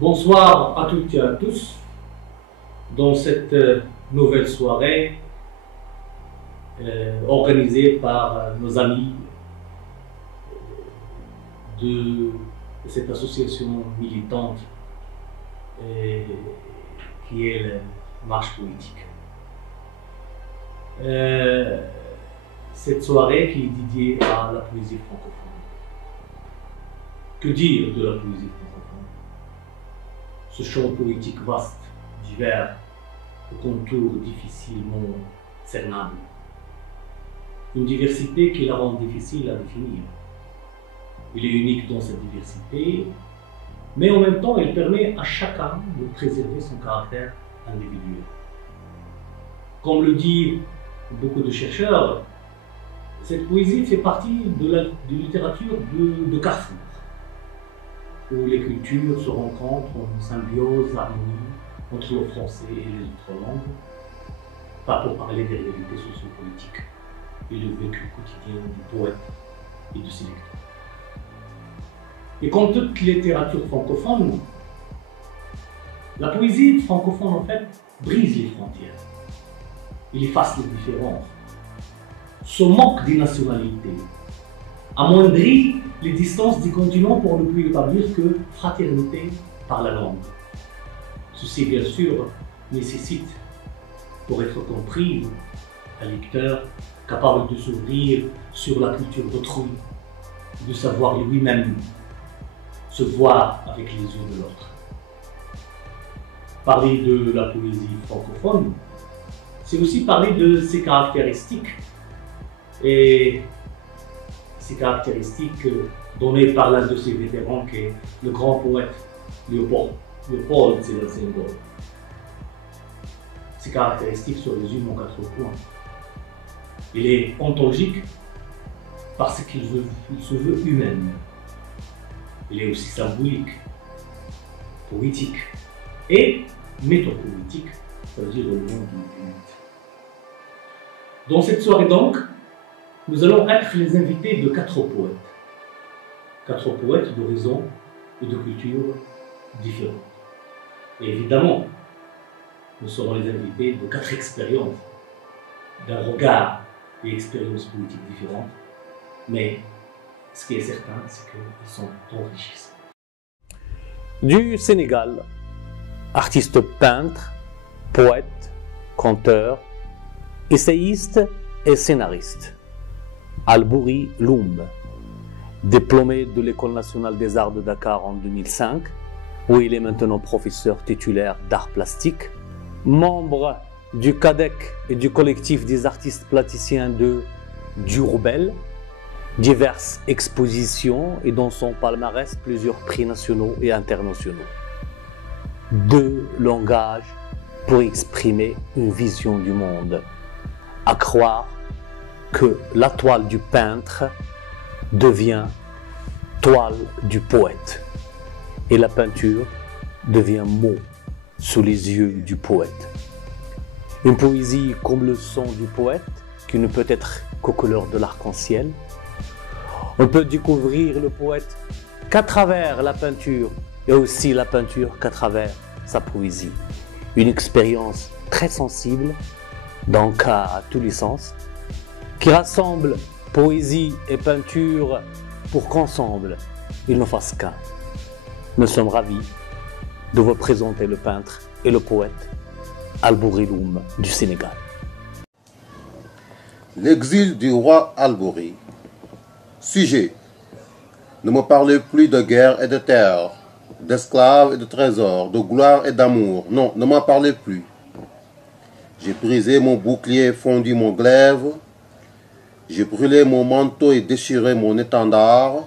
Bonsoir à toutes et à tous. Dans cette nouvelle soirée organisée par nos amis de cette association militante qui est la Marche politique. Cette soirée qui est dédiée à la poésie francophone. Que dire de la poésie francophone? Ce champ poétique vaste, divers, aux contours difficilement cernables. Une diversité qui la rend difficile à définir. Il est unique dans cette diversité, mais en même temps, elle permet à chacun de préserver son caractère individuel. Comme le disent beaucoup de chercheurs, cette poésie fait partie de la littérature de carrefour, où les cultures se rencontrent en symbiose, harmonie entre le français et les autres langues, pas pour parler des réalités sociopolitiques et le vécu quotidien du poète et du sélecteur. Et comme toute littérature francophone, la poésie francophone en fait brise les frontières, il efface les différences, se moque des nationalités, amoindrit les distances des continents pour ne plus établir que fraternité par la langue. Ceci, bien sûr, nécessite, pour être compris, un lecteur capable de s'ouvrir sur la culture d'autrui, de savoir lui-même se voir avec les yeux de l'autre. Parler de la poésie francophone, c'est aussi parler de ses caractéristiques, et ces caractéristiques données par l'un de ses vétérans qui est le grand poète Léopold Sédar Senghor. Ces caractéristiques se résument en 4 points. Il est ontologique parce qu'il se veut humain. Il est aussi symbolique, poétique et métapoétique, ça veut dire le nom du mythe. Dans cette soirée donc, nous allons être les invités de 4 poètes. 4 poètes d'horizons et de cultures différentes. Et évidemment, nous serons les invités de 4 expériences, d'un regard et expériences politiques différentes. Mais ce qui est certain, c'est qu'ils sont enrichissants. Du Sénégal, artiste peintre, poète, conteur, essayiste et scénariste. Albouri Loum, diplômé de l'École nationale des arts de Dakar en 2005, où il est maintenant professeur titulaire d'art plastique, membre du CADEC et du collectif des artistes plasticiens de Diourbel, diverses expositions et dans son palmarès plusieurs prix nationaux et internationaux. 2 langages pour exprimer une vision du monde, à croire que la toile du peintre devient toile du poète et la peinture devient mot sous les yeux du poète. Une poésie comme le son du poète qui ne peut être qu'aux couleurs de l'arc-en-ciel. On peut découvrir le poète qu'à travers la peinture et aussi la peinture qu'à travers sa poésie. Une expérience très sensible, dans le cas à tous les sens, qui rassemble poésie et peinture pour qu'ensemble, ils ne fassent qu'un. Nous sommes ravis de vous présenter le peintre et le poète Albouri Loum du Sénégal. L'exil du roi Albouri. Sujet. Ne me parlez plus de guerre et de terre, d'esclaves et de trésors, de gloire et d'amour. Non, ne m'en parlez plus. J'ai brisé mon bouclier, fondu mon glaive. J'ai brûlé mon manteau et déchiré mon étendard.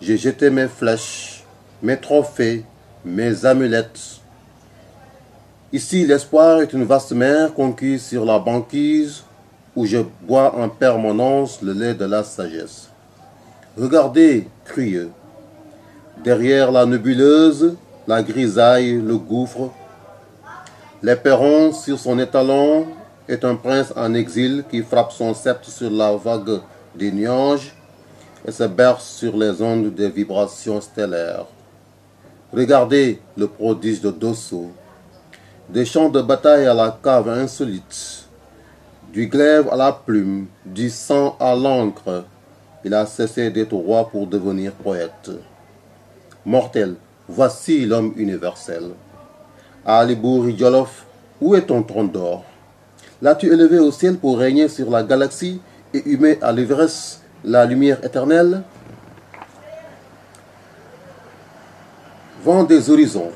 J'ai jeté mes flèches, mes trophées, mes amulettes. Ici, l'espoir est une vaste mer conquise sur la banquise où je bois en permanence le lait de la sagesse. Regardez, curieux, derrière la nébuleuse, la grisaille, le gouffre. L'éperon sur son étalon est un prince en exil qui frappe son sceptre sur la vague des nuages et se berce sur les ondes des vibrations stellaires. Regardez le prodige de Dosso, des champs de bataille à la cave insolite, du glaive à la plume, du sang à l'encre. Il a cessé d'être roi pour devenir poète. Mortel, voici l'homme universel. Ali Bouri Jolof, où est ton trône d'or? L'as-tu élevé au ciel pour régner sur la galaxie et humer à l'ivresse la lumière éternelle? Vent des horizons,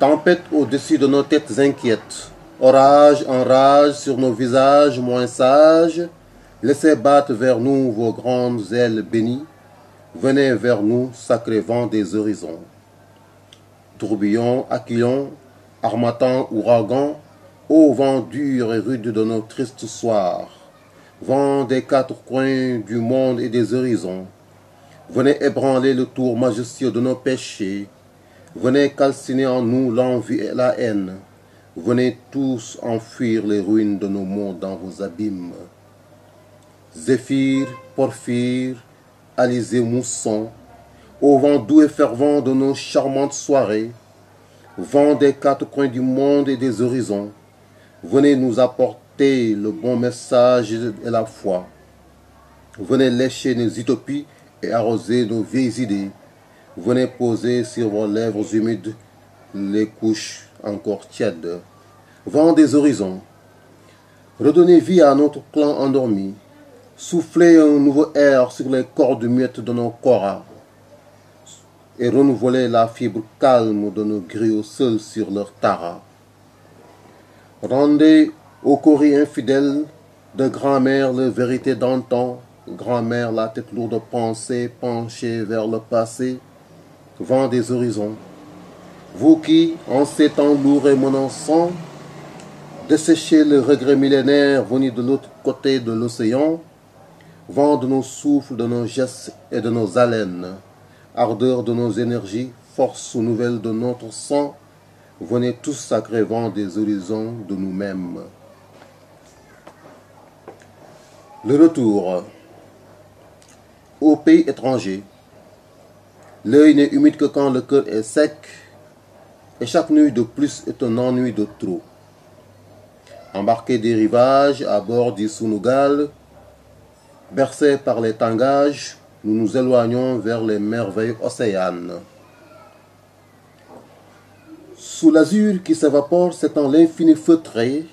tempête au-dessus de nos têtes inquiètes, orage en rage sur nos visages moins sages, laissez battre vers nous vos grandes ailes bénies, venez vers nous, sacré vent des horizons. Tourbillon, aquilon, harmattan, ouragan, ô vent dur et rude de nos tristes soirs, vent des quatre coins du monde et des horizons, venez ébranler le tour majestueux de nos péchés, venez calciner en nous l'envie et la haine, venez tous enfuir les ruines de nos mondes dans vos abîmes. Zéphyr, Porphyre, alizé mousson, ô vent doux et fervent de nos charmantes soirées, vent des quatre coins du monde et des horizons, venez nous apporter le bon message et la foi. Venez lécher nos utopies et arroser nos vieilles idées. Venez poser sur vos lèvres humides les couches encore tièdes. Vent des horizons, redonnez vie à notre clan endormi. Soufflez un nouveau air sur les cordes muettes de nos koras et renouvelez la fibre calme de nos griots seuls sur leur tara. Rendez aux coris infidèles de grand-mère la vérité d'antan, grand-mère la tête lourde de pensée penchée vers le passé, vent des horizons. Vous qui, en ces temps lourds et menaçants, desséchez le regret millénaire venu de l'autre côté de l'océan, vent de nos souffles, de nos gestes et de nos haleines, ardeur de nos énergies, force nouvelle de notre sang, venez tous sacrés vents des horizons de nous-mêmes. Le retour au pays étranger. L'œil n'est humide que quand le cœur est sec, et chaque nuit de plus est un ennui de trop. Embarqués des rivages à bord du Sunugal, bercés par les tangages, nous nous éloignons vers les merveilles océanes. Sous l'azur qui s'évapore s'étend l'infini feutré,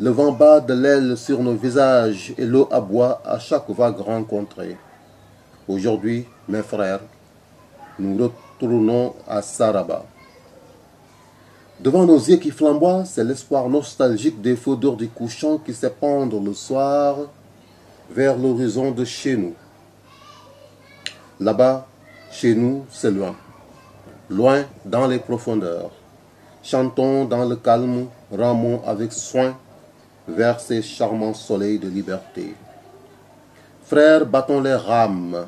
le vent bat de l'aile sur nos visages et l'eau aboie à chaque vague rencontrée. Aujourd'hui, mes frères, nous retournons à Saraba. Devant nos yeux qui flamboient, c'est l'espoir nostalgique des feux d'or du couchant qui s'épandent le soir vers l'horizon de chez nous. Là-bas, chez nous, c'est loin. Loin dans les profondeurs. Chantons dans le calme, ramons avec soin vers ces charmants soleils de liberté. Frères, battons les rames,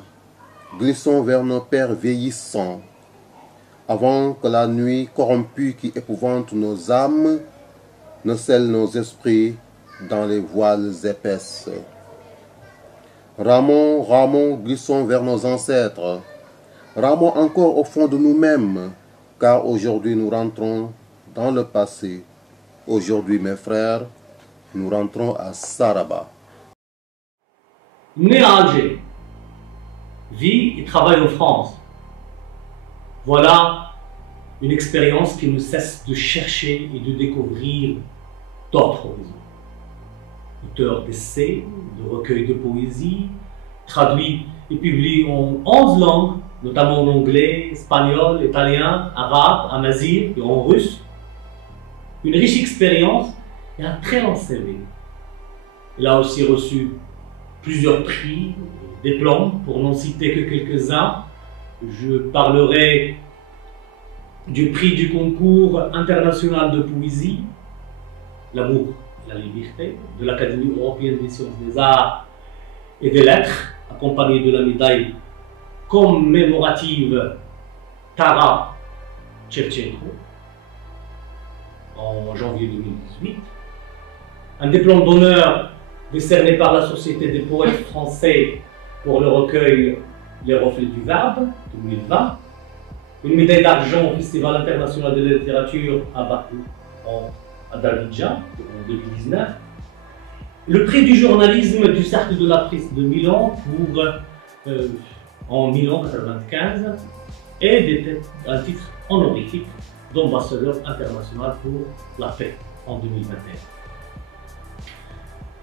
glissons vers nos pères vieillissants, avant que la nuit corrompue qui épouvante nos âmes ne scelle nos esprits dans les voiles épaisses. Ramons, ramons, glissons vers nos ancêtres, ramons encore au fond de nous-mêmes, car aujourd'hui nous rentrons dans le passé. Aujourd'hui, mes frères, nous rentrons à Saraba. Né à Alger, vit et travaille en France. Voilà une expérience qui ne cesse de chercher et de découvrir d'autres horizons. Auteur d'essais, de recueils de poésie, traduit et publié en 11 langues, notamment en anglais, espagnol, italien, arabe, amazigh et en russe. Une riche expérience et un très long CV. Il a aussi reçu plusieurs prix, diplômes, pour n'en citer que quelques-uns. Je parlerai du prix du concours international de poésie, L'amour et la liberté, de l'Académie européenne des sciences des arts et des lettres, accompagné de la médaille commémorative Taras Shevchenko en janvier 2018. Un diplôme d'honneur décerné par la Société des poètes français pour le recueil Les reflets du verbe 2020. une médaille d'argent au Festival international de littérature à Bakou, à Darija, en 2019. Le prix du journalisme du Cercle de la Presse de Milan en 1995 et un titre honorifique d'ambassadeur international pour la paix en 2021.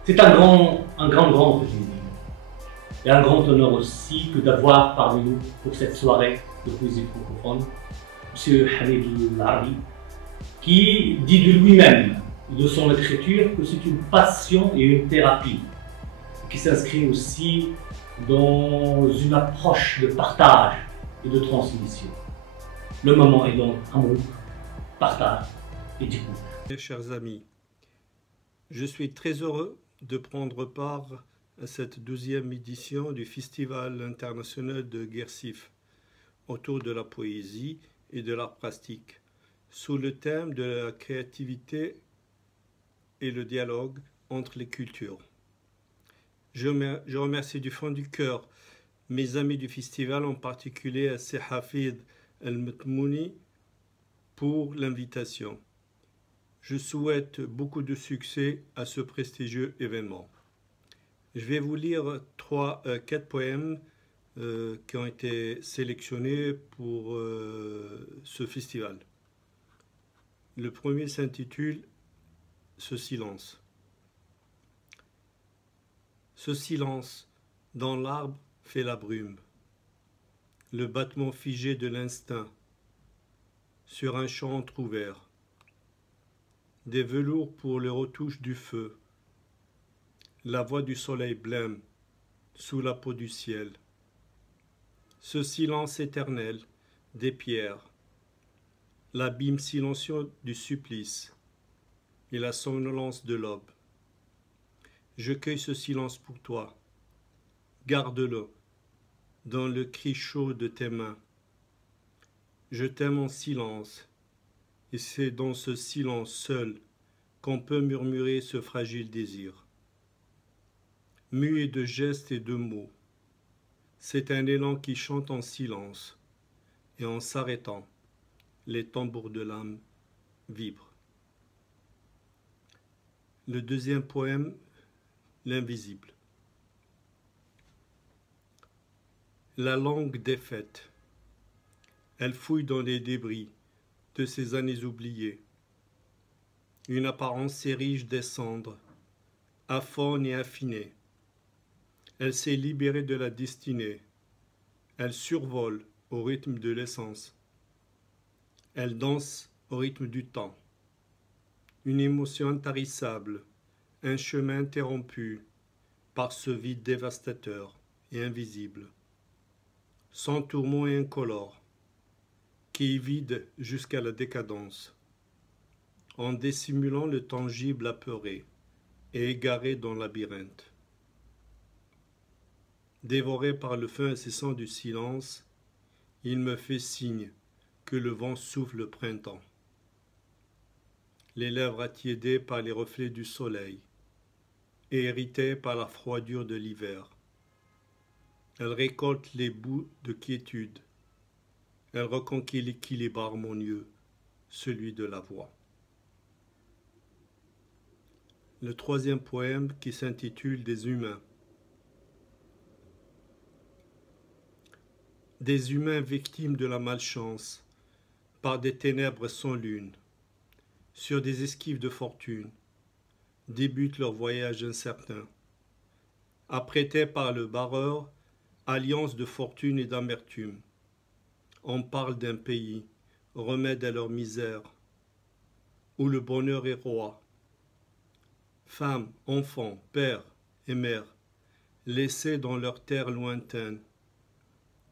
C'est un grand plaisir et un grand honneur aussi que d'avoir parmi nous pour cette soirée de poésie francophone M. Hamid El-Arabi, qui dit de lui-même et de son écriture que c'est une passion et une thérapie, qui s'inscrit aussi dans une approche de partage et de transmission. Le moment est donc amour, partage et d'écoute. Chers amis, je suis très heureux de prendre part à cette 12e édition du Festival international de Guercif autour de la poésie et de l'art plastique, sous le thème de la créativité et le dialogue entre les cultures. Je remercie du fond du cœur mes amis du festival, en particulier Sey Hafid El-Metmouni, pour l'invitation. Je souhaite beaucoup de succès à ce prestigieux événement. Je vais vous lire 4 poèmes qui ont été sélectionnés pour ce festival. Le premier s'intitule « Ce silence ». Ce silence, dans l'arbre, fait la brume, le battement figé de l'instinct, sur un champ entrouvert, des velours pour les retouches du feu, la voix du soleil blême, sous la peau du ciel. Ce silence éternel des pierres, l'abîme silencieux du supplice et la somnolence de l'aube. Je cueille ce silence pour toi, garde-le dans le cri chaud de tes mains. Je t'aime en silence, et c'est dans ce silence seul qu'on peut murmurer ce fragile désir. Muet de gestes et de mots, c'est un élan qui chante en silence, et en s'arrêtant, les tambours de l'âme vibrent. Le deuxième poème, l'invisible. La langue défaite, elle fouille dans les débris de ces années oubliées. Une apparence s'érige des cendres, aphone et affinée. Elle s'est libérée de la destinée. Elle survole au rythme de l'essence. Elle danse au rythme du temps. Une émotion intarissable, un chemin interrompu par ce vide dévastateur et invisible. Sans tourment et incolore, qui vide jusqu'à la décadence, en dissimulant le tangible apeuré et égaré dans le labyrinthe. Dévoré par le feu incessant du silence, il me fait signe que le vent souffle le printemps. Les lèvres attiédées par les reflets du soleil et irritées par la froidure de l'hiver. Elle récolte les bouts de quiétude. Elle reconquiert l'équilibre harmonieux, celui de la voix. Le troisième poème qui s'intitule « Des humains ». Des humains victimes de la malchance, par des ténèbres sans lune, sur des esquives de fortune, débutent leur voyage incertain. Apprêtés par le barreur, alliance de fortune et d'amertume. On parle d'un pays, remède à leur misère, où le bonheur est roi. Femmes, enfants, pères et mères, laissés dans leur terre lointaine,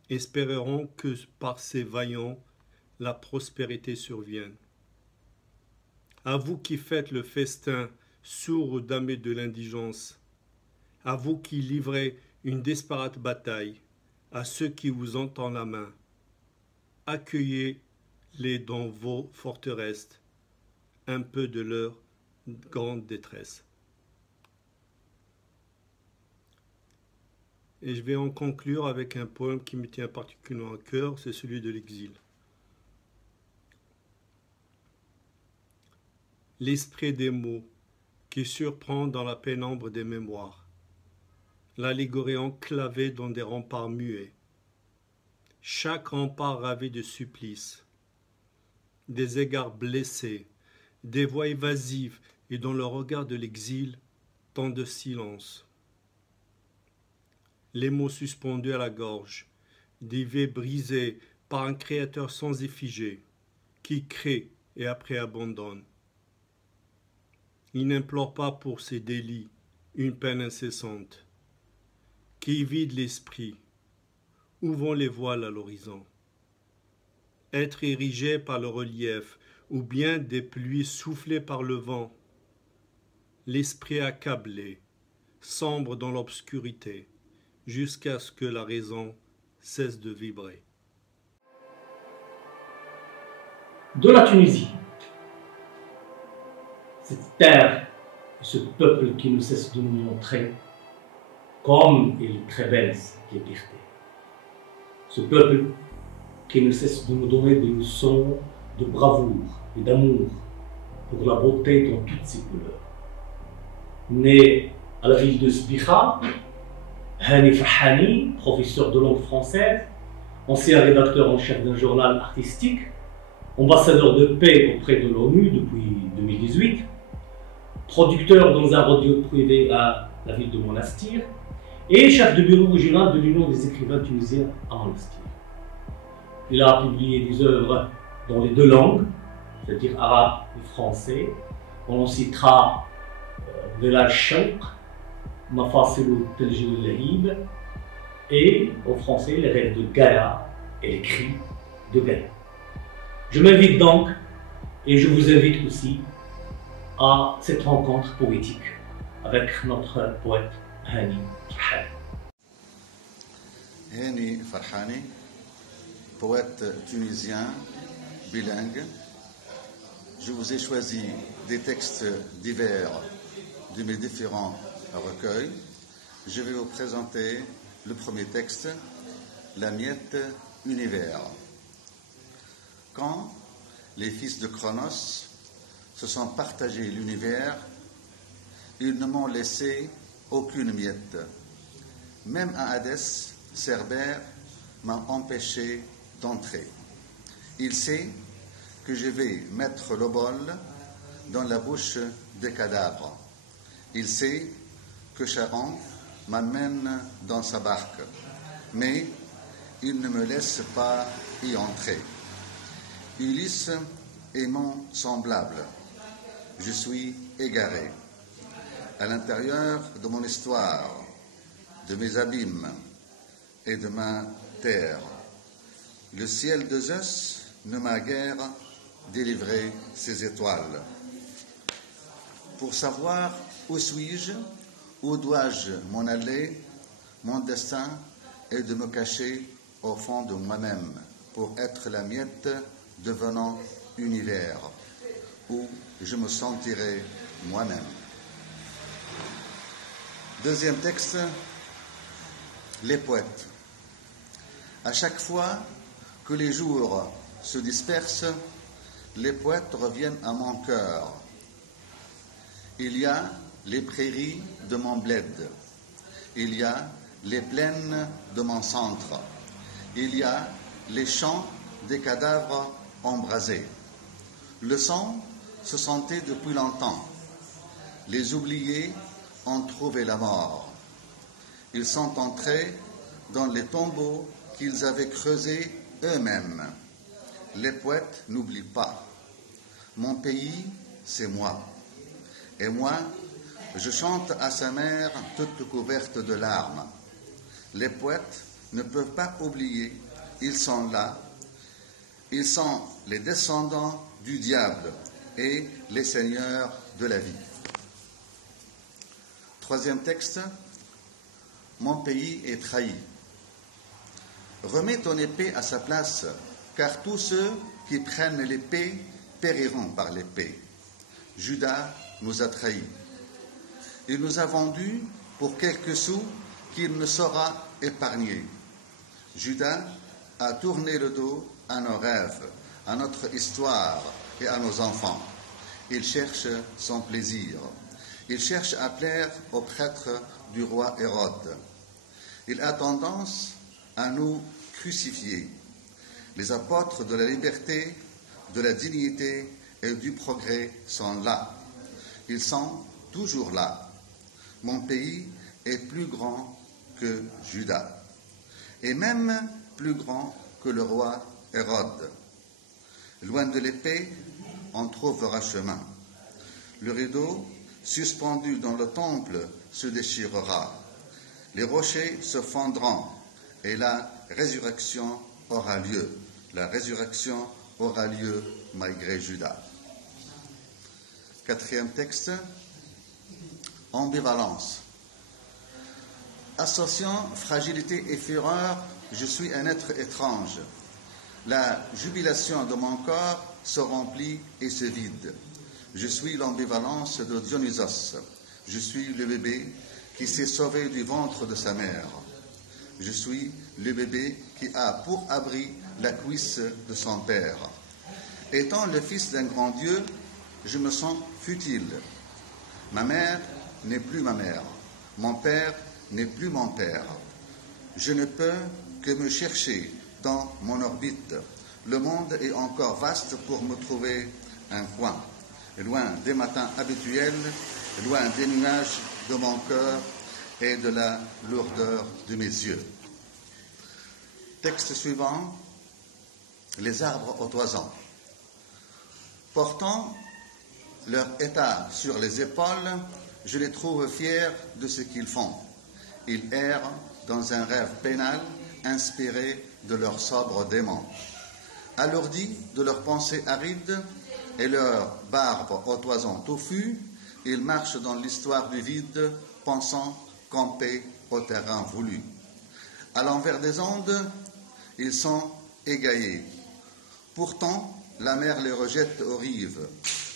espéreront que par ces vaillants, la prospérité survienne. À vous qui faites le festin, sourds aux damnés de l'indigence, à vous qui livrez une disparate bataille, à ceux qui vous ont en la main, accueillez-les dans vos forteresses, un peu de leur grande détresse. Et je vais en conclure avec un poème qui me tient particulièrement à cœur, c'est celui de l'exil. l'esprit des mots qui surprend dans la pénombre des mémoires, l'allégorie enclavée dans des remparts muets, chaque rempart ravi de supplice, des égards blessés, des voix évasives et dans le regard de l'exil, tant de silence. Les mots suspendus à la gorge, des vies brisées par un créateur sans effigie, qui crée et après abandonne. Il n'implore pas pour ses délits une peine incessante, qui vide l'esprit. Où vont les voiles à l'horizon? Être érigé par le relief, ou bien des pluies soufflées par le vent. L'esprit accablé, sombre dans l'obscurité, jusqu'à ce que la raison cesse de vibrer. De la Tunisie, cette terre et ce peuple qui ne cesse de nous montrer comme il est très belle cette liberté. Ce peuple qui ne cesse de nous donner des leçons de bravoure et d'amour pour la beauté dans toutes ses couleurs. Né à la ville de Sbiha, Hani Farhani, professeur de langue française, ancien rédacteur en chef d'un journal artistique, ambassadeur de paix auprès de l'ONU depuis 2018, producteur dans un radio privé à la ville de Monastir et chef de bureau régional de l'Union des écrivains tunisiens à Monastir. Il a publié des œuvres dans les deux langues, c'est-à-dire arabe et français. On en citera Velal Shawq, Mafasilu Teljil Lahib, et en français les rêves de Gaïa et les cris de Gaïa. Je m'invite donc, et je vous invite aussi, à cette rencontre poétique avec notre poète Hani Farhani. Hani Farhani, poète tunisien, bilingue. Je vous ai choisi des textes divers de mes différents recueils. Je vais vous présenter le premier texte, La miette univers. Quand les fils de Cronos se sont partagés l'univers, ils ne m'ont laissé aucune miette. Même à Hadès, Cerbère m'a empêché d'entrer. Il sait que je vais mettre le bol dans la bouche des cadavres. Il sait que Charon m'amène dans sa barque, mais il ne me laisse pas y entrer. Ulysse est mon semblable. Je suis égaré. À l'intérieur de mon histoire, de mes abîmes et de ma terre, le ciel de Zeus ne m'a guère délivré ses étoiles. Pour savoir où suis-je, où dois-je m'en aller, mon destin est de me cacher au fond de moi-même pour être la miette devenant univers, où je me sentirai moi-même. Deuxième texte, les poètes. À chaque fois que les jours se dispersent, les poètes reviennent à mon cœur. Il y a les prairies de mon bled, il y a les plaines de mon centre, il y a les champs des cadavres embrasés. Le sang se sentait depuis longtemps. Les oubliés ont trouvé la mort. Ils sont entrés dans les tombeaux qu'ils avaient creusés eux-mêmes. Les poètes n'oublient pas. Mon pays, c'est moi. Et moi, je chante à sa mère toute couverte de larmes. Les poètes ne peuvent pas oublier. Ils sont là. Ils sont les descendants du diable et les seigneurs de la vie. Troisième texte, mon pays est trahi. Remets ton épée à sa place, car tous ceux qui prennent l'épée périront par l'épée. Judas nous a trahis. Il nous a vendus pour quelques sous qu'il ne saura épargner. Judas a tourné le dos à nos rêves, à notre histoire et à nos enfants. Il cherche son plaisir. Il cherche à plaire aux prêtres du roi Hérode. Il a tendance à nous crucifier. Les apôtres de la liberté, de la dignité et du progrès sont là. Ils sont toujours là. Mon pays est plus grand que Juda, et même plus grand que le roi Hérode. Loin de l'épée, on trouvera chemin. Le rideau, suspendu dans le temple, se déchirera. Les rochers se fondront et la résurrection aura lieu. La résurrection aura lieu malgré Judas. Quatrième texte, ambivalence. Associant fragilité et fureur, je suis un être étrange. La jubilation de mon corps se remplit et se vide. Je suis l'ambivalence de Dionysos. Je suis le bébé qui s'est sauvé du ventre de sa mère. Je suis le bébé qui a pour abri la cuisse de son père. Étant le fils d'un grand Dieu, je me sens futile. Ma mère n'est plus ma mère. Mon père n'est plus mon père. Je ne peux que me chercher dans mon orbite. Le monde est encore vaste pour me trouver un coin, loin des matins habituels, loin des nuages de mon cœur et de la lourdeur de mes yeux. Texte suivant, les arbres aux toisons. Portant leur état sur les épaules, je les trouve fiers de ce qu'ils font. Ils errent dans un rêve pénal inspiré de leurs sobres démons. Alourdis de leurs pensées arides et leur barbe aux toisons touffus, ils marchent dans l'histoire du vide, pensant camper au terrain voulu. À l'envers des ondes, ils sont égaillés. Pourtant, la mer les rejette aux rives.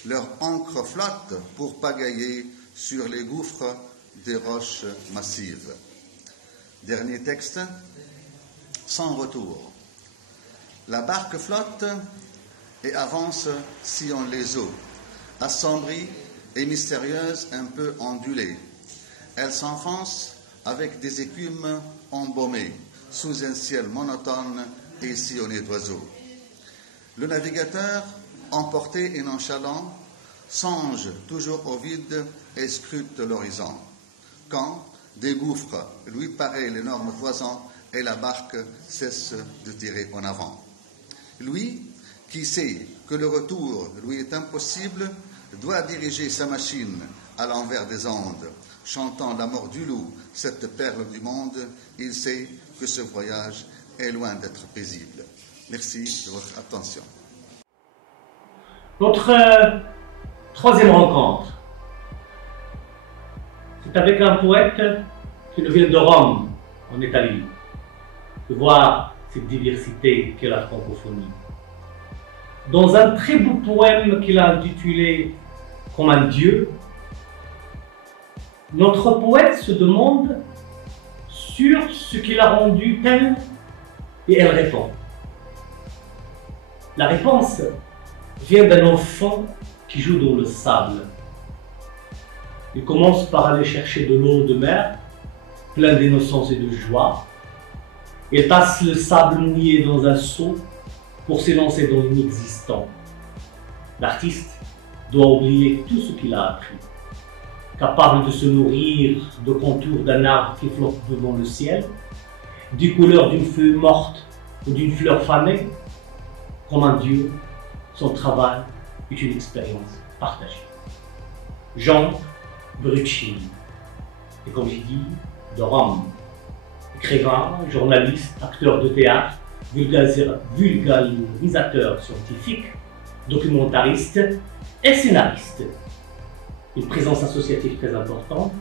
Leur ancre flotte pour pagailler sur les gouffres des roches massives. Dernier texte, sans retour. La barque flotte et avance sillon les eaux, assombrie et mystérieuse, un peu ondulée. Elle s'enfonce avec des écumes embaumées, sous un ciel monotone et sillonné d'oiseaux. Le navigateur, emporté et nonchalant, songe toujours au vide et scrute l'horizon. Quand des gouffres lui paraît l'énorme toison et la barque cesse de tirer en avant. Lui, qui sait que le retour lui est impossible, doit diriger sa machine à l'envers des ondes, chantant la mort du loup, cette perle du monde. Il sait que ce voyage est loin d'être paisible. Merci de votre attention. Notre troisième rencontre, c'est avec un poète qui nous vient de Rome, en Italie, de voir cette diversité qu'est la francophonie. Dans un très beau poème qu'il a intitulé « Comme un Dieu », notre poète se demande sur ce qui l'a rendu tel, et elle répond. La réponse vient d'un enfant qui joue dans le sable. Il commence par aller chercher de l'eau de mer, plein d'innocence et de joie. Il passe le sable mouillé dans un seau pour s'élancer dans l'inexistant. L'artiste doit oublier tout ce qu'il a appris. Capable de se nourrir de contours d'un arbre qui flotte devant le ciel, des couleurs d'une feuille morte ou d'une fleur fanée, comme un Dieu, son travail est une expérience partagée. Jean Bruccini, et comme j'ai dit, de Rome, écrivain, journaliste, acteur de théâtre, vulgarisateur scientifique, documentariste et scénariste. Une présence associative très importante.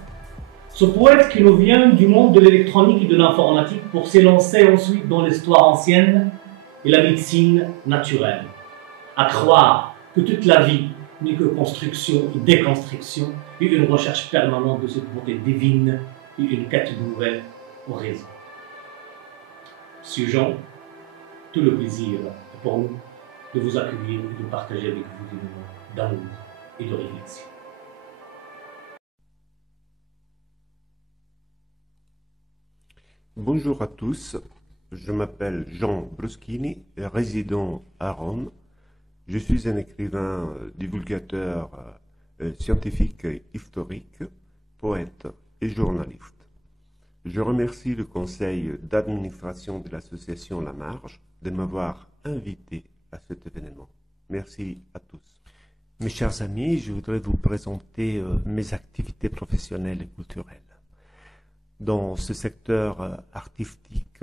Ce poète qui nous vient du monde de l'électronique et de l'informatique pour s'élancer ensuite dans l'histoire ancienne et la médecine naturelle. À croire que toute la vie n'est que construction et déconstruction et une recherche permanente de cette beauté divine et une quête nouvelle au réseau. Monsieur Jean, tout le plaisir pour nous de vous accueillir et de partager avec vous des moments d'amour et de réflexion. Bonjour à tous, je m'appelle Jean Bruschini, résident à Rome. Je suis un écrivain, divulgateur scientifique et historique, poète et journaliste. Je remercie le conseil d'administration de l'association La Marge de m'avoir invité à cet événement. Merci à tous. Mes chers amis, je voudrais vous présenter mes activités professionnelles et culturelles. Dans ce secteur artistique,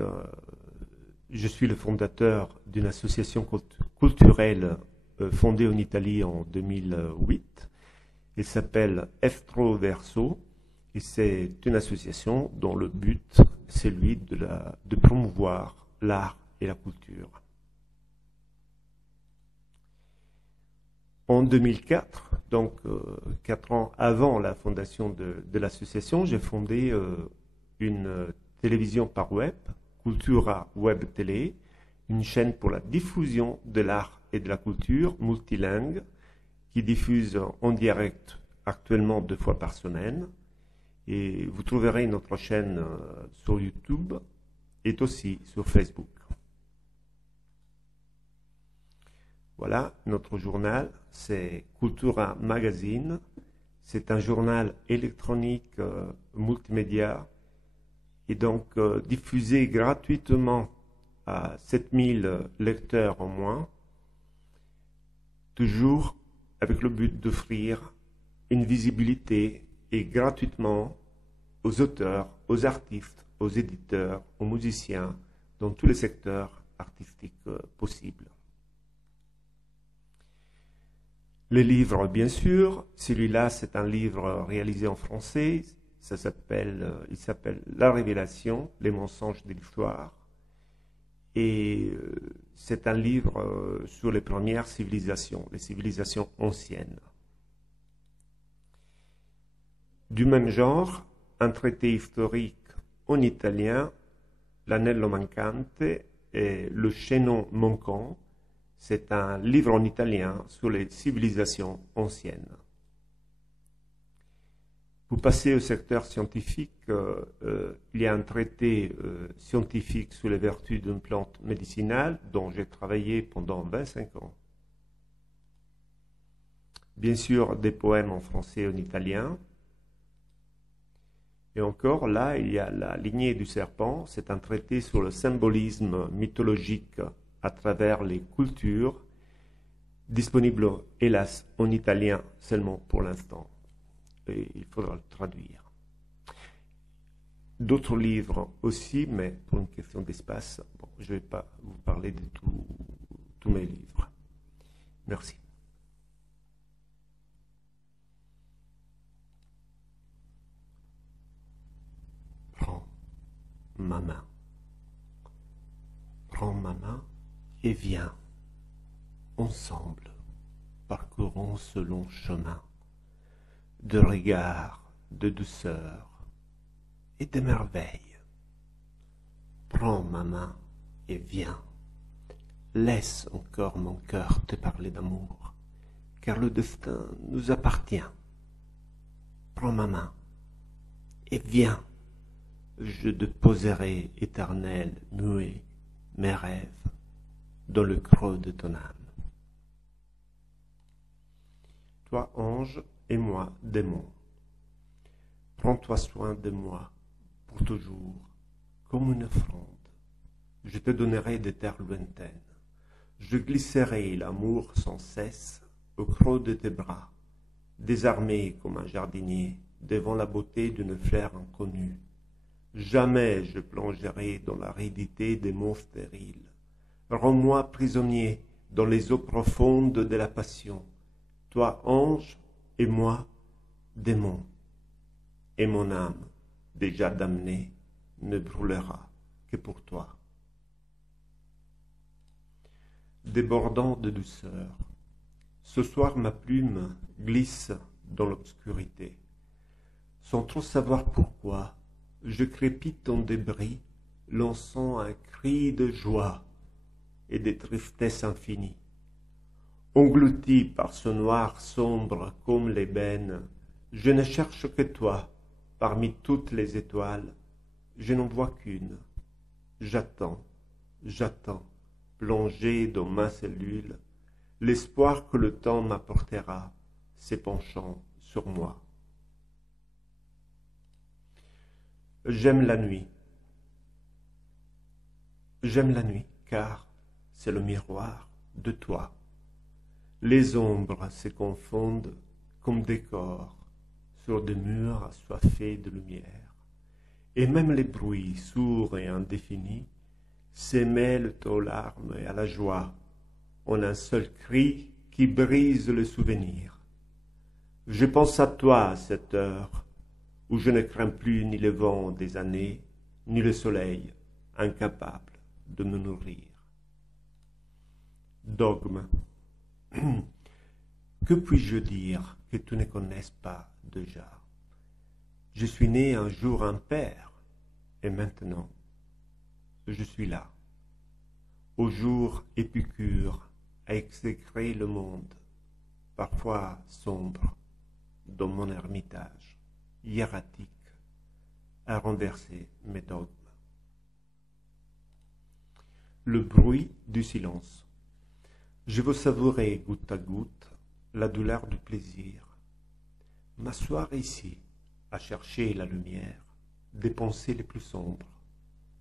je suis le fondateur d'une association culturelle fondée en Italie en 2008. Elle s'appelle Estro Verso et c'est une association dont le but est celui de promouvoir l'art et la culture. En 2004, donc 4 ans avant la fondation de l'association, j'ai fondé une télévision par web, Cultura Web Télé, une chaîne pour la diffusion de l'art et de la culture multilingue qui diffuse en direct actuellement 2 fois par semaine. Et vous trouverez notre chaîne sur YouTube et aussi sur Facebook. Voilà, notre journal, c'est Cultura Magazine. C'est un journal électronique multimédia et donc diffusé gratuitement à 7000 lecteurs en moins, toujours avec le but d'offrir une visibilité et gratuitement aux auteurs, aux artistes, aux éditeurs, aux musiciens, dans tous les secteurs artistiques possibles. Les livres, bien sûr, celui-là c'est un livre réalisé en français, il s'appelle La Révélation, les mensonges de l'histoire, et c'est un livre sur les premières civilisations, les civilisations anciennes. Du même genre, un traité historique en italien, L'Anello Mancante et Le Chaînon Manquant. C'est un livre en italien sur les civilisations anciennes. Vous passez au secteur scientifique, il y a un traité scientifique sur les vertus d'une plante médicinale dont j'ai travaillé pendant 25 ans. Bien sûr, des poèmes en français et en italien. Et encore, là, il y a la lignée du serpent. C'est un traité sur le symbolisme mythologique à travers les cultures, disponible, hélas, en italien seulement pour l'instant. Et il faudra le traduire. D'autres livres aussi, mais pour une question d'espace, bon, je ne vais pas vous parler de tous mes livres. Merci. Prends ma main. Prends ma main et viens. Ensemble, parcourons ce long chemin de regards, de douceur et de merveilles. Prends ma main et viens. Laisse encore mon cœur te parler d'amour, car le destin nous appartient. Prends ma main et viens. Je déposerai, éternel, muet, mes rêves dans le creux de ton âme. Toi, ange, et moi, démon, prends-toi soin de moi pour toujours, comme une offrande. Je te donnerai des terres lointaines. Je glisserai l'amour sans cesse au creux de tes bras, désarmé comme un jardinier devant la beauté d'une fleur inconnue. Jamais je plongerai dans l'aridité des monts stériles. Rends-moi prisonnier dans les eaux profondes de la passion. Toi, ange, et moi, démon. Et mon âme, déjà damnée, ne brûlera que pour toi. Débordant de douceur, ce soir ma plume glisse dans l'obscurité. Sans trop savoir pourquoi, je crépite en débris, lançant un cri de joie et de tristesse infinie. Englouti par ce noir sombre comme l'ébène, je ne cherche que toi, parmi toutes les étoiles, je n'en vois qu'une. J'attends, j'attends, plongé dans ma cellule, l'espoir que le temps m'apportera, s'épanchant sur moi. J'aime la nuit. J'aime la nuit, car c'est le miroir de toi. Les ombres se confondent comme des corps sur des murs assoiffés de lumière, et même les bruits sourds et indéfinis se mêlent aux larmes et à la joie en un seul cri qui brise le souvenir. Je pense à toi à cette heure où je ne crains plus ni le vent des années, ni le soleil incapable de me nourrir. Dogme. Que puis-je dire que tu ne connaisses pas déjà? Je suis né un jour impair, et maintenant, je suis là, au jour Épicure, à exécrer le monde, parfois sombre, dans mon ermitage, hiératique, à renverser mes dogmes. Le bruit du silence. Je veux savourer goutte à goutte la douleur du plaisir, m'asseoir ici, à chercher la lumière des pensées les plus sombres,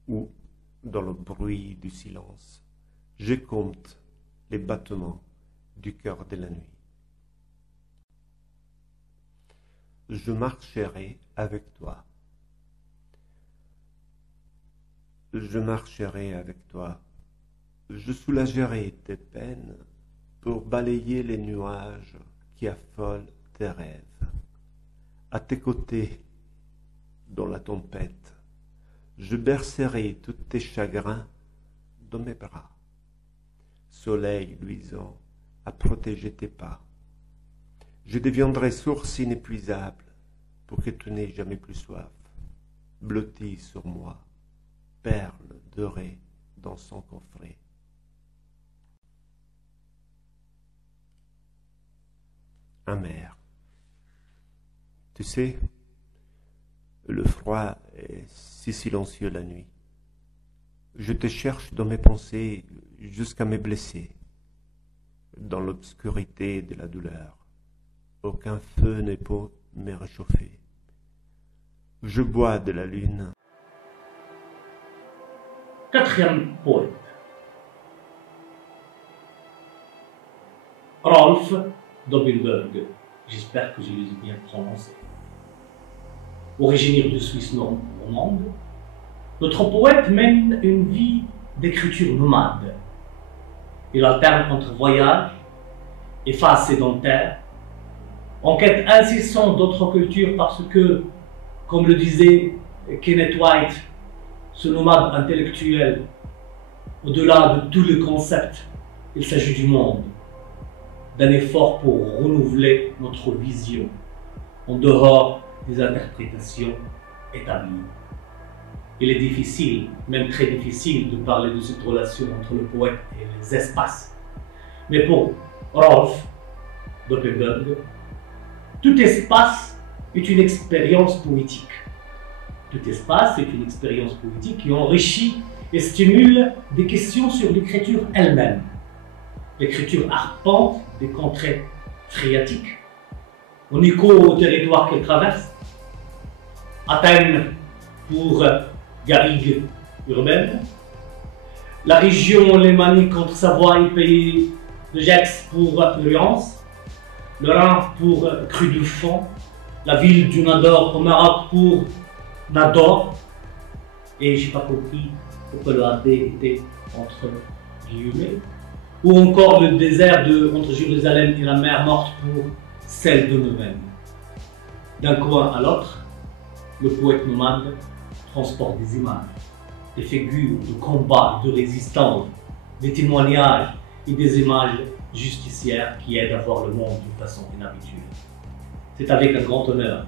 où, dans le bruit du silence, je compte les battements du cœur de la nuit. Je marcherai avec toi. Je marcherai avec toi. Je soulagerai tes peines pour balayer les nuages qui affolent tes rêves. À tes côtés, dans la tempête, je bercerai tous tes chagrins dans mes bras. Soleil luisant à protéger tes pas. Je deviendrai source inépuisable pour que tu n'aies jamais plus soif. Blotti sur moi, perle dorée dans son coffret. Amer. Tu sais, le froid est si silencieux la nuit. Je te cherche dans mes pensées jusqu'à me blesser. Dans l'obscurité de la douleur, aucun feu ne peut me réchauffer. Je bois de la lune. Quatrième poète. Rolf Dobelberg. J'espère que je les ai bien prononcés. Originaire de Suisse normande, notre poète mène une vie d'écriture nomade. Il alterne entre voyage et phase sédentaire, en quête incessante d'autres cultures parce que, comme le disait Kenneth White, ce nomade intellectuel, au-delà de tous les concepts, il s'agit du monde, d'un effort pour renouveler notre vision, en dehors des interprétations établies. Il est difficile, même très difficile, de parler de cette relation entre le poète et les espaces. Mais pour Rolf Dobelberg, tout espace est une expérience poétique. Tout espace est une expérience poétique qui enrichit et stimule des questions sur l'écriture elle-même. L'écriture arpente des contrées phréatiques, en écho au territoire qu'elle traverse. Athènes pour garrigue urbaine, la région lémanique entre Savoie et pays de Gex pour Luriance, le Rhin pour Crue du Fond, la ville du Nador au Maroc pour Nador, et je n'ai pas compris pourquoi le AD était entre guillemets, ou encore le désert entre Jérusalem et la mer Morte pour celle de Neuven. D'un coin à l'autre, le poète nomade transporte des images, des figures de combat, de résistance, des témoignages et des images justicières qui aident à voir le monde d'une façon inhabituelle. C'est avec un grand honneur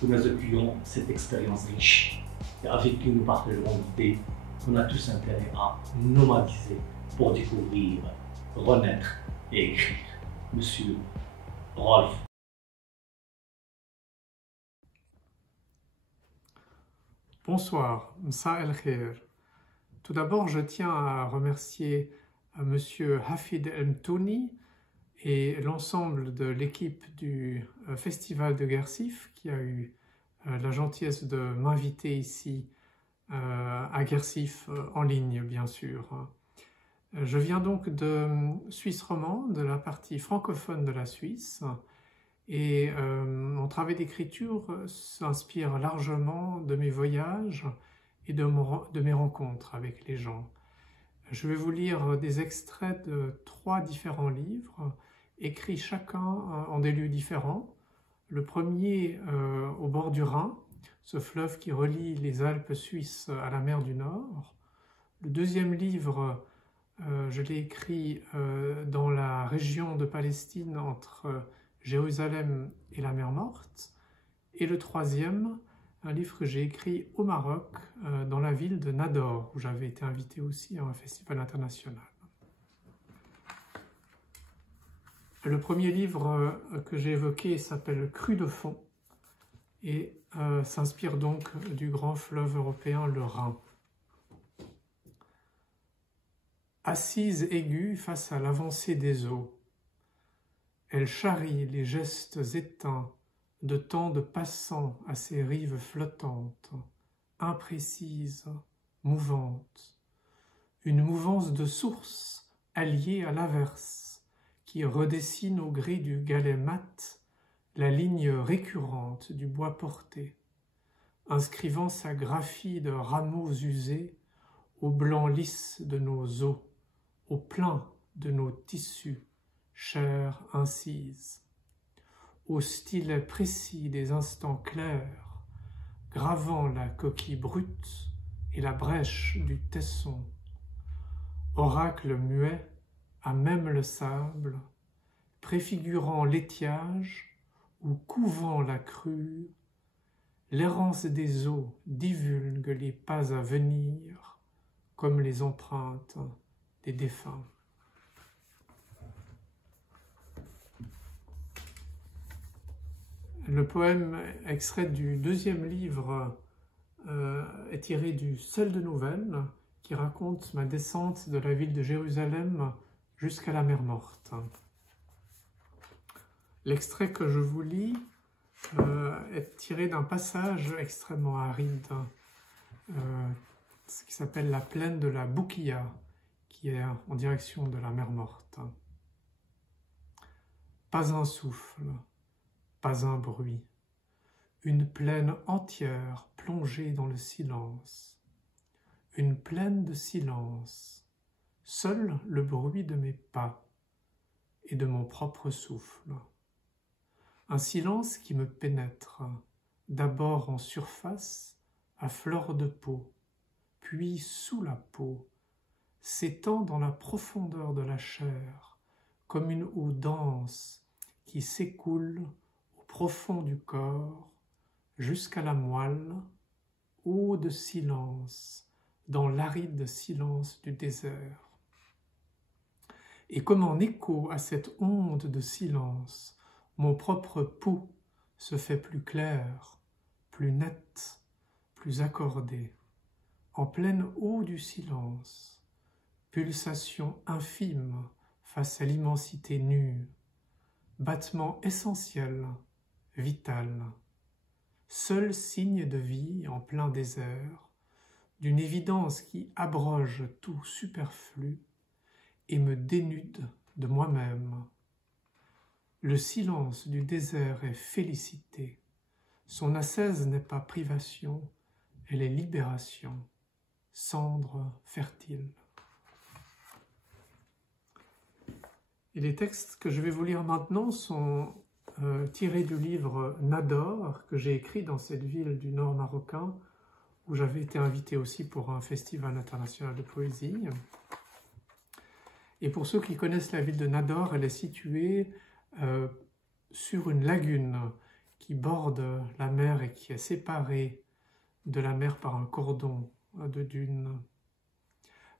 que nous accueillons cette expérience riche et avec qui nous partagerons l'idée qu'on a tous intérêt à nomadiser pour découvrir, renaître et écrire. Monsieur Rolf. Bonsoir, Msa el Khair. Tout d'abord, je tiens à remercier Monsieur Hafid El Mtouni et l'ensemble de l'équipe du Festival de Guersif qui a eu la gentillesse de m'inviter ici à Guersif en ligne, bien sûr. Je viens donc de Suisse romande, de la partie francophone de la Suisse, et mon travail d'écriture s'inspire largement de mes voyages et de mes rencontres avec les gens. Je vais vous lire des extraits de 3 différents livres, écrits chacun en des lieux différents. Le premier au bord du Rhin, ce fleuve qui relie les Alpes suisses à la mer du Nord. Le deuxième livre, je l'ai écrit dans la région de Palestine entre Jérusalem et la mer Morte. Et le troisième, un livre que j'ai écrit au Maroc, dans la ville de Nador, où j'avais été invité aussi à un festival international. Le premier livre que j'ai évoqué s'appelle Cru de fond et s'inspire donc du grand fleuve européen, le Rhin. Assise aiguë face à l'avancée des eaux, elle charrie les gestes éteints de tant de passants à ses rives flottantes, imprécises, mouvantes, une mouvance de source alliée à l'averse qui redessine au gré du galet mat la ligne récurrente du bois porté, inscrivant sa graphie de rameaux usés au blanc lisse de nos os, au plein de nos tissus, chair incise, au style précis des instants clairs, gravant la coquille brute et la brèche du tesson, oracle muet à même le sable, préfigurant l'étiage ou couvant la crue, l'errance des eaux divulgue les pas à venir comme les empreintes des défunts. Le poème extrait du deuxième livre est tiré du Seul de Nouvelles qui raconte ma descente de la ville de Jérusalem jusqu'à la mer Morte. L'extrait que je vous lis est tiré d'un passage extrêmement aride qui s'appelle la plaine de la Boukia, qui est en direction de la mer Morte. Pas un souffle, pas un bruit, une plaine entière plongée dans le silence, une plaine de silence, seul le bruit de mes pas et de mon propre souffle. Un silence qui me pénètre, d'abord en surface, à fleur de peau, puis sous la peau, s'étend dans la profondeur de la chair, comme une eau dense qui s'écoule au profond du corps, jusqu'à la moelle, eau de silence, dans l'aride silence du désert. Et comme en écho à cette onde de silence, mon propre pouls se fait plus clair, plus net, plus accordé, en pleine eau du silence, pulsation infime face à l'immensité nue, battement essentiel, vital, seul signe de vie en plein désert, d'une évidence qui abroge tout superflu et me dénude de moi-même. Le silence du désert est félicité, son ascèse n'est pas privation, elle est libération, cendre fertile. Et les textes que je vais vous lire maintenant sont tirés du livre Nador, que j'ai écrit dans cette ville du nord marocain, où j'avais été invité aussi pour un festival international de poésie. Et pour ceux qui connaissent la ville de Nador, elle est située sur une lagune qui borde la mer et qui est séparée de la mer par un cordon de dunes.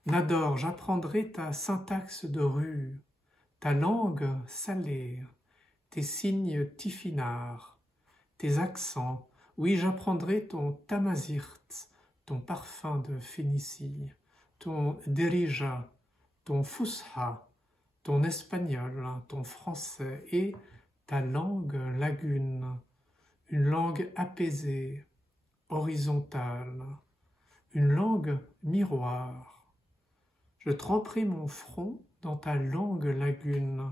Nador, j'apprendrai ta syntaxe de rue, ta langue salée, tes signes tiffinards, tes accents. Oui, j'apprendrai ton tamazirt, ton parfum de Phénicie, ton derija, ton fusha, ton espagnol, ton français et ta langue lagune, une langue apaisée, horizontale, une langue miroir. Je tremperai mon front dans ta langue lagune,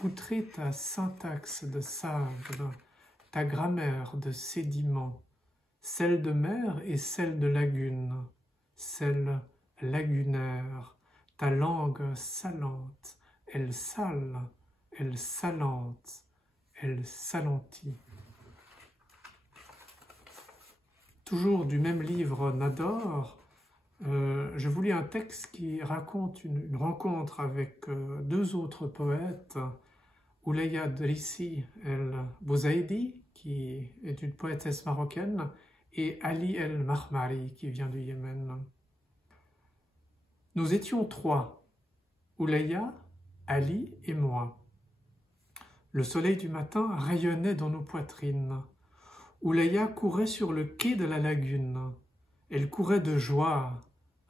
goûterai ta syntaxe de sable, ta grammaire de sédiments, celle de mer et celle de lagune, celle lagunaire, ta langue salante, elle sale, elle salante, elle salentit. Toujours du même livre Nador, je vous lis un texte qui raconte une rencontre avec deux autres poètes, Oulaya Drissi el-Bouzaidi, qui est une poétesse marocaine, et Ali el-Mahmari, qui vient du Yémen. Nous étions trois, Oulaya, Ali et moi. Le soleil du matin rayonnait dans nos poitrines. Oulaya courait sur le quai de la lagune. Elle courait de joie,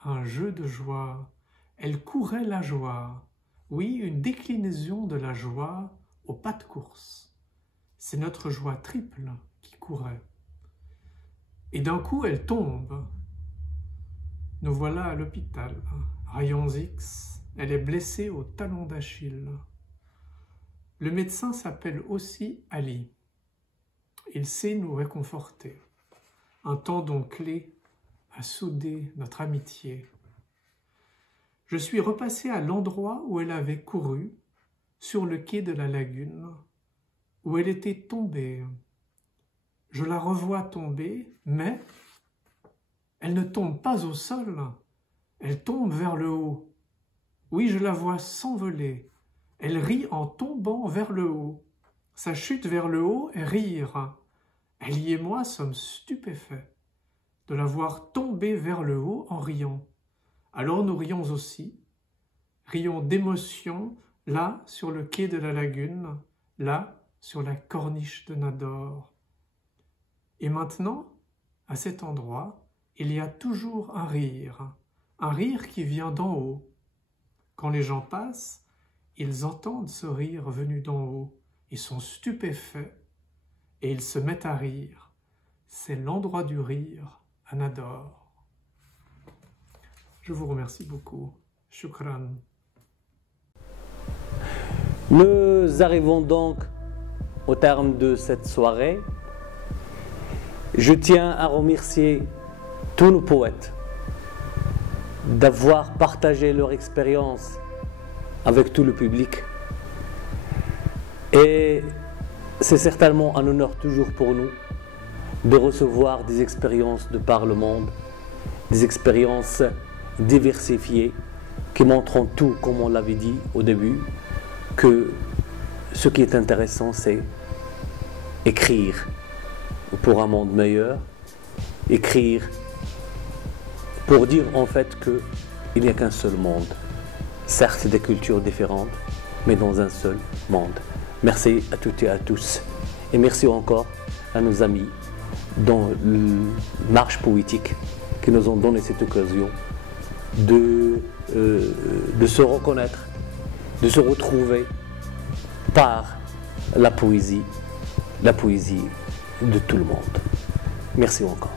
un jeu de joie. Elle courait la joie. Oui, une déclinaison de la joie au pas de course. C'est notre joie triple qui courait. Et d'un coup, elle tombe. Nous voilà à l'hôpital. Rayons X, elle est blessée au talon d'Achille. Le médecin s'appelle aussi Ali. Il sait nous réconforter. Un tendon clé a soudé notre amitié. Je suis repassé à l'endroit où elle avait couru, sur le quai de la lagune, où elle était tombée. Je la revois tomber, mais elle ne tombe pas au sol, elle tombe vers le haut. Oui, je la vois s'envoler. Elle rit en tombant vers le haut. Sa chute vers le haut est rire. Elle et moi sommes stupéfaits de la voir tomber vers le haut en riant. Alors nous rions aussi, rions d'émotion, là sur le quai de la lagune, là sur la corniche de Nador. Et maintenant, à cet endroit, il y a toujours un rire qui vient d'en haut. Quand les gens passent, ils entendent ce rire venu d'en haut, ils sont stupéfaits et ils se mettent à rire. C'est l'endroit du rire à Nador. Je vous remercie beaucoup. Shukran. Nous arrivons donc au terme de cette soirée. Je tiens à remercier tous nos poètes d'avoir partagé leur expérience avec tout le public. Et c'est certainement un honneur toujours pour nous de recevoir des expériences de par le monde, des expériences diversifiées qui montrent tout, comme on l'avait dit au début, que ce qui est intéressant, c'est écrire pour un monde meilleur, écrire pour dire en fait qu'il n'y a qu'un seul monde, certes des cultures différentes, mais dans un seul monde. Merci à toutes et à tous, et merci encore à nos amis dans la marche poétique qui nous ont donné cette occasion de se reconnaître, de se retrouver par la poésie de tout le monde. Merci encore.